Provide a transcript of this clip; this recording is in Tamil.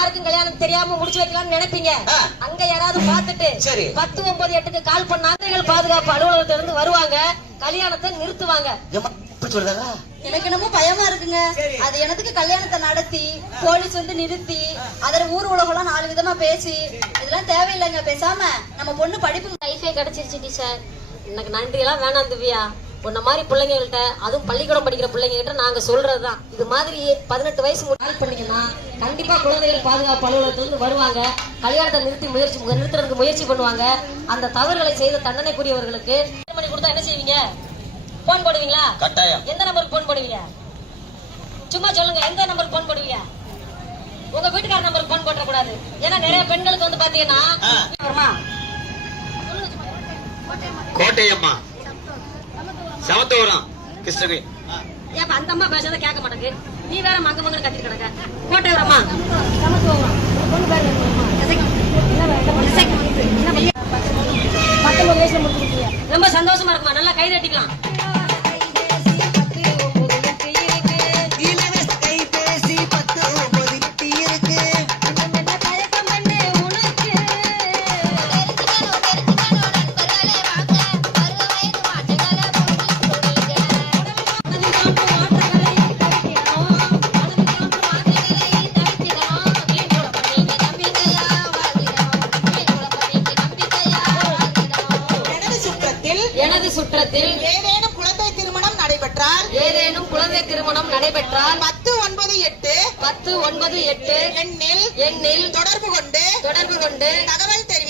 யாருக்கும் கல்யாணம் தெரியாம முடிச்சு வைக்கலாம்னு நினைப்பீங்க. அங்க யாராவது பாத்துட்டு 10-9-8க்கு கால் பண்ணாங்க பாதுகாப்பு அலுவலகத்துல இருந்து வருவாங்க, கல்யாணத்தை நிறுத்துவாங்க. எனக்கு என்னமோ பயமா இருக்குங்க. அது எனக்கு கல்யாணத்தை நடத்தி போலீஸ் வந்து நிறுத்தி அதுல ஊர் உலகம் 4 விதமா பேசி இதெல்லாம் தேவையில்லைங்க. பேசாம நம்ம பொண்ணு படிப்பு லைஃபே கிடைச்சிருச்சு டீச்சர். எனக்கு நன்றி எல்லாம் வேணாம் திவ்யா. உன்ன மாதிரி பிள்ளைங்கள்ட்ட, அதுவும் பள்ளிக்கூடம் படிக்கிற பிள்ளைங்ககிட்ட நாங்க சொல்றதுதான், இது மாதிரி 18 வயசு கால் பண்ணீங்கன்னா கண்டிப்பா குழந்தைகள் பாதுகாப்பு அலுவலகத்திலிருந்து வருவாங்க, கல்யாணத்தை நிறுத்துறதுக்கு முயற்சி பண்ணுவாங்க. அந்த தவறுகளை செய்த தண்டனைக்குரியவர்களுக்கு பண்ணி கொடுத்தா என்ன செய்வீங்க? போன் போடுவீங்களா? கட்டாயம். எந்த நம்பருக்கு போன் போடுவீங்க? சும்மா சொல்லுங்க, எந்த நம்பருக்கு போன் போடுவீங்க? உங்க வீட்டுக்கார நம்பருக்கு போன் போட்ட கூடாது. ஏன்னா நிறைய பெண்களுக்கு வந்து பாத்தீங்கன்னா கோட்டையம்மா சமத்துவரம் கிருஷ்ணகிரி. ஏப்ப அந்த அம்மா பேசாத கேட்க மாட்டேங்குது, நீ வேற மங்க மங்கன்னு கத்திட்டு கிடக்க. கோட்டையம்மா ரொம்ப சந்தோஷமா இருக்குமா? நல்லா கை தட்டிக்கலாம். எனது சுற்றத்தில் ஏதேனும் குழந்தை திருமணம் நடைபெற்றால் 10-9-8 எண்ணில் தொடர்பு கொண்டு தகவல் தெரிவிக்க